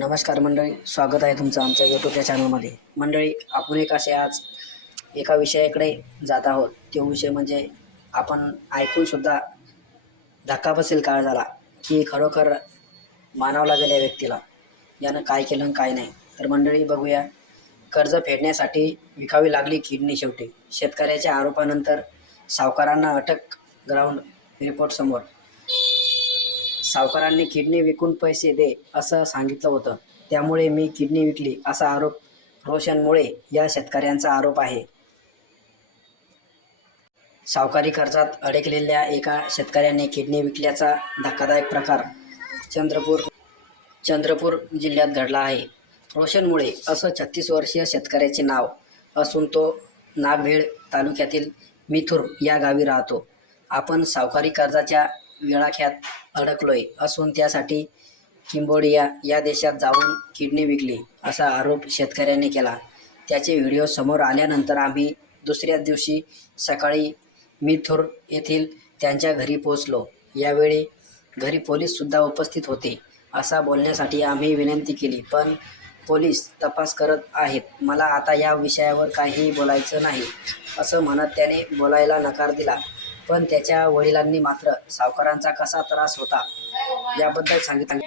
नमस्कार मंडळी, स्वागत आहे तुमचं आमच्या यूट्यूबच्या चॅनलमध्ये. मंडळी, आपण आज एका विषयाकडे जात आहोत. तो विषय म्हणजे आपण ऐकूनसुद्धा धक्का बसेल काळ झाला की खरोखर मानावं लागेल या व्यक्तीला, यानं काय केलं आणि काय नाही. तर मंडळी बघूया. कर्ज फेडण्यासाठी विकावी लागली किडनी. शेवटी शेतकऱ्याच्या आरोपानंतर सावकारांना अटक. ग्राउंड रिपोर्ट समोर. सावकारांनी किडनी विकून पैसे दे असं सांगितलं होतं, त्यामुळे मी किडनी विकली असा आरोप रोशन मुळे या शेतकऱ्यांचा आरोप आहे. सावकारी कर्जात अडकलेल्या एका शेतकऱ्याने किडनी विकल्याचा धक्कादायक प्रकार चंद्रपूर जिल्ह्यात घडला आहे. रोशन मुळे असं 36 वर्षीय शेतकऱ्याचे नाव असून तो नागभीड तालुक्यातील मिथूर या गावी राहतो. आपण सावकारी कर्जाच्या विळख्यात अडकलोय असून त्यासाठी कंबोडिया या देशात जाऊन किडनी विकली असा आरोप शेतकऱ्याने केला. त्याचे व्हिडिओ समोर आल्यानंतर आम्ही दुसऱ्या दिवशी सकाळी मिथूर येथील त्यांच्या घरी पोहोचलो. यावेळी घरी पोलीससुद्धा उपस्थित होते. असा बोलण्यासाठी आम्ही विनंती केली, पण पोलीस तपास करत आहेत, मला आता या विषयावर काहीही बोलायचं नाही असं म्हणत त्याने बोलायला नकार दिला. पण त्याच्या वडिलांनी मात्र सावकारांचा कसा त्रास होता याबद्दल सांगितले.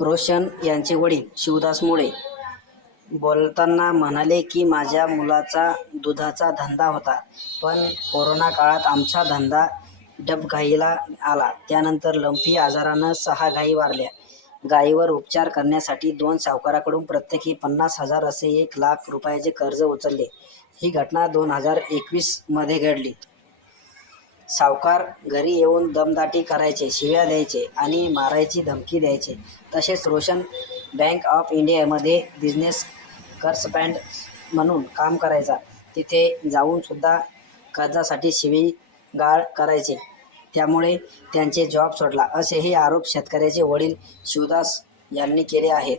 रोशन यांचे वडील शिवदास मुळे बोलताना म्हणाले की माझ्या मुलाचा दुधाचा धंदा होता, पण कोरोना काळात आमचा धंदा डबघाईला आला. त्यानंतर लंपी आजारानं 6 गायी वारल्या. गायीवर उपचार करण्यासाठी 2 सावकाराकडून प्रत्येकी 50,000 असे 1 लाख रुपयाचे कर्ज उचलले. ही घटना 2021 मध्ये घडली. सावकार घरी येऊन दमदाटी करायचे, शिव्या द्यायचे आणि मारायची धमकी द्यायचे. तसेच रोशन बँक ऑफ इंडियामध्ये बिझनेस करस्पॉन्डंट म्हणून काम करायचा. तिथे जाऊन सुद्धा कर्जासाठी शिवीगाळ करायचे, त्यामुळे त्यांचे जॉब सोडला असेही आरोप शेतकऱ्याचे वडील शिवदास यांनी केले आहेत.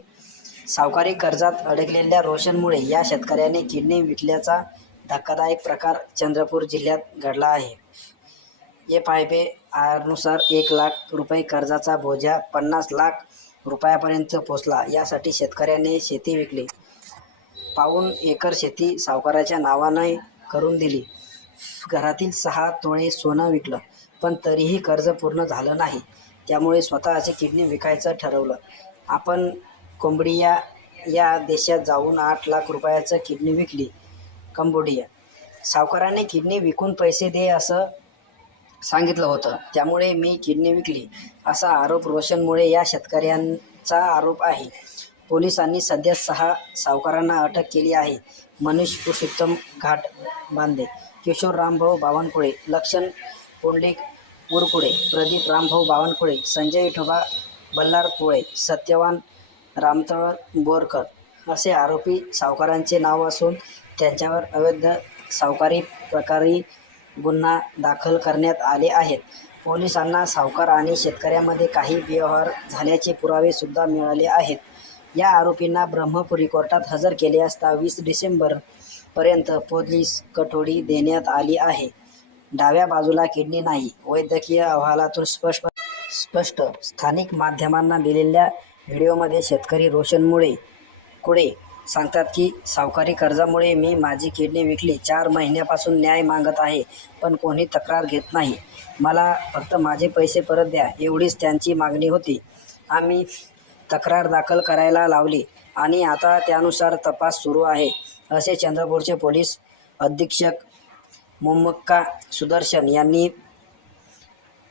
सावकारी कर्जात अडकलेल्या रोशनमुळे या शेतकऱ्याने किडनी विकल्याचा धक्कादायक प्रकार चंद्रपूर जिल्ह्यात घडला आहे. FIBनुसार 1 लाख रुपये कर्जाचा बोजा 50 लाख रुपयापर्यंत पोचला. यासाठी शेतकऱ्याने शेती विकली. पाऊण एकर शेती सावकाराच्या नावाने करून दिली. घरातील 6 तोळे सोनं विकलं, पण तरीही कर्ज पूर्ण झालं नाही. त्यामुळे स्वतःची किडनी विकायचं ठरवलं. आपण कंबोडिया या देशात जाऊन 8 लाख रुपयाचं किडनी विकली. कंबोडिया सावकारांनी किडनी विकून पैसे दे असं सांगितलं होतं, त्यामुळे मी किडनी विकली असा आरोप रोशन मुळे या शेतकऱ्यांचा आरोप आहे. पोलिसांनी सध्या 6 सावकारांना अटक केली आहे. मनीष पुरुषोत्तम घाटबांधे, किशोर रामभाऊ बावनकुळे, लक्षण पुंडलिक उरकुडे, प्रदीप रामभाऊ बावनकुळे, संजय विठोबा बल्लारपुळे, सत्यवान रामतळ बोरकर असे आरोपी सावकारांचे नाव असून त्यांच्यावर अवैध सावकारी प्रकरणी गुन्हा दाखल करण्यात आले आहेत. पोलिसांना सावकार आणि शेतकऱ्यामध्ये काही व्यवहार झाल्याचे पुरावे सुद्धा मिळाले आहेत. या आरोपींना ब्रह्मपुरी कोर्टात हजर केले असता 20 डिसेंबरपर्यंत पोलीस कोठडी देण्यात आली आहे. डाव्या बाजूला किडनी नाही, वैद्यकीय अहवालातून स्पष्ट. स्थानिक माध्यमांना दिलेल्या व्हिडिओमध्ये शेतकरी रोशन कुळे सांगतात की सावकारी कर्जामुळे मी माझी किडनी विकली. 4 महिन्यापासून न्याय मागत आहे, पण कोणी तक्रार घेत नाही. मला फक्त माझे पैसे परत द्या एवढीच त्यांची मागणी होती. आम्ही तक्रार दाखल करायला लावली आणि आता त्यानुसार तपास सुरू आहे असे चंद्रपूरचे पोलीस अधीक्षक मोम्मक्का सुदर्शन यांनी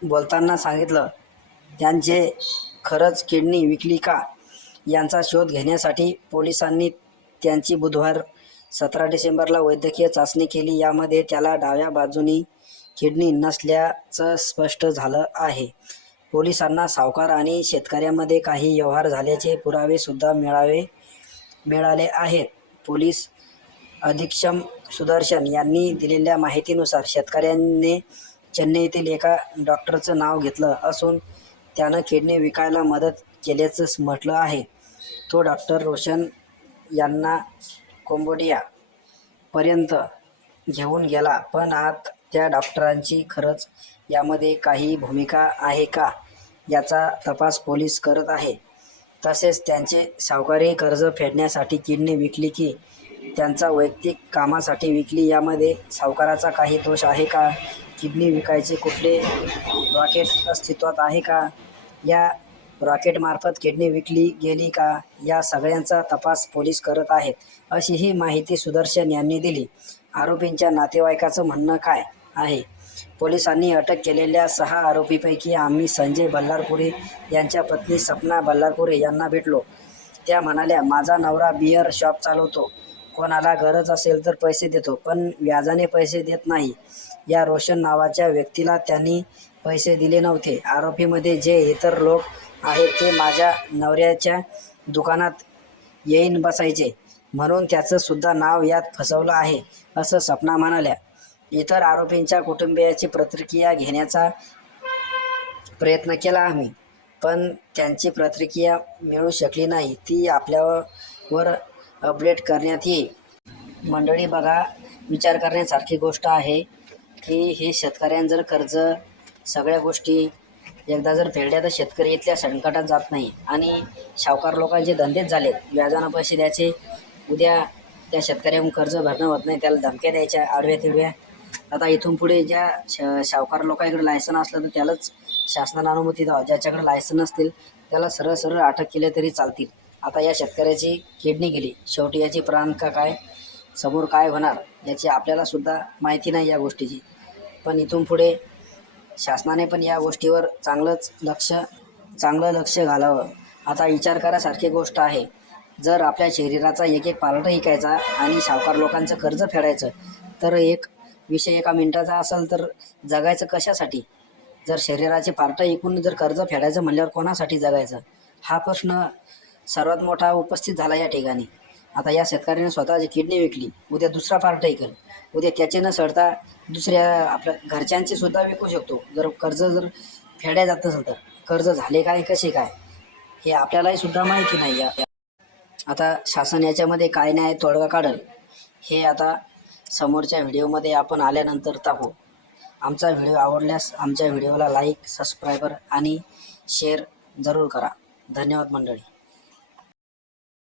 बोलताना सांगितलं. त्यांचे खरंच किडनी विकली का यांचा शोध घेण्यासाठी पोलिसांनी त्यांची बुधवार 17 डिसेंबरला वैद्यकीय चाचणी केली. यामध्ये त्याला डाव्या बाजूनी किडनी नसल्याचं स्पष्ट झालं आहे. पोलिसांना सावकार आणि शेतकऱ्यामध्ये काही व्यवहार झाल्याचे पुरावे सुद्धा मिळाले आहेत. पोलीस अधीक्षक सुदर्शन यांनी दिलेल्या माहितीनुसार शेतकऱ्याने चेन्नईतील एका डॉक्टरचं नाव घेतलं असून त्यानं किडनी विकायला मदत केल्याचं म्हटलं आहे. तो डॉक्टर रोशन यांना कंबोडिया पर्यंत घेऊन गेला, पण आत त्या डॉक्टरांची खरंच यामध्ये काही भूमिका आहे का याचा तपास पोलीस करत आहे. तसेच त्यांचे सावकारी कर्ज फेडण्यासाठी किडनी विकली की त्यांचा वैयक्तिक कामासाठी विकली, यामध्ये सावकाराचा काही दोष आहे का? किडनी विकायचे कुठले रॉकेट अस्तित्वात आहे का? या रॉकेटमार्फत किडनी विकली गेली का? या सगळ्यांचा तपास पोलीस करत आहेत, अशीही माहिती सुदर्शन यांनी दिली. आरोपींच्या नातेवाईकाचं म्हणणं काय आहे? पोलिसांनी अटक केलेल्या 6 आरोपींपैकी आम्ही संजय बल्लारपुरे यांच्या पत्नी सपना बल्लारपुरे यांना भेटलो. त्या म्हणाल्या, माझा नवरा बिअर शॉप चालवतो. कोणाला गरज असेल तर पैसे देतो, पण व्याजाने पैसे देत नाही. या रोशन नावाच्या व्यक्तीला त्यांनी पैसे दिले नव्हते. आरोपीमध्ये जे इतर लोक आहेत ते माझ्या नवऱ्याच्या दुकानात येईन बसायचे, म्हणून त्याचं सुद्धा नाव यात फसवलं आहे, असं सपना म्हणाल्या. इतर आरोपींच्या कुटुंबियाची प्रतिक्रिया घेण्याचा प्रयत्न केला आम्ही, पण त्यांची प्रतिक्रिया मिळू शकली नाही. ती आपल्यावर अपडेट करण्यात येईल. मंडळी बघा, विचार करण्यासारखी गोष्ट आहे की हे शेतकऱ्यांना जर कर्ज सगळ्या गोष्टी एकदा जर फेडल्या तर शेतकरी इथल्या संकटात जात नाही. आणि सावकार लोकांचे धंदेच झालेत, व्याजानं पैसे द्यायचे, उद्या त्या शेतकऱ्याकडून कर्ज भरणं होत नाही, त्याला धमक्या द्यायच्या आडव्या तिडव्या. आता इथून पुढे ज्या सावकार लोकांकडे लायसन असलं तर त्यालाच शासनानं अनुमती द्यावं, ज्याच्याकडे लायसन नसतील त्याला सरळ सरळ अटक केले तरी चालतील. आता या शेतकऱ्याची किडनी गेली, शेवटी याची प्राण का काय, समोर काय होणार याची आपल्याला सुद्धा माहिती नाही या गोष्टीची. पण इथून पुढे शासनाने पण या गोष्टीवर चांगलं लक्ष घालावं. आता विचार करासारखी गोष्ट आहे, जर आपल्या शरीराचा एक एक पार्ट विकायचा आणि सावकार लोकांचं कर्ज फेडायचं तर एक विषय एका मिनिटाचा असेल तर जगायचं कशासाठी? जर शरीराचे पार्ट विकून जर कर्ज फेडायचं म्हणल्यावर कोणासाठी जगायचं? हा प्रश्न सर्वात मोठा उपस्थित झाला या ठिकाणी. आता या शेतकऱ्याने स्वतःची किडनी विकली, उद्या दुसरा पार्ट विकेल, उद्या त्याचे न सडता दुसऱ्या आपल्या घरच्यांची सुद्धा विकू शकतो. जर कर्ज जर फेडायला जात असेल तर कर्ज झाले काय, कसे काय, हे आपल्यालाही सुद्धा माहिती नाही. आता शासन याच्यामध्ये काय न्याय तोडगा काढेल हे आता समोरच्या व्हिडिओमध्ये आपण आल्यानंतर टाकू. आमचा व्हिडिओ आवडल्यास आमच्या व्हिडिओला लाईक, सबस्क्रायबर आणि शेअर जरूर करा. धन्यवाद मंडळी.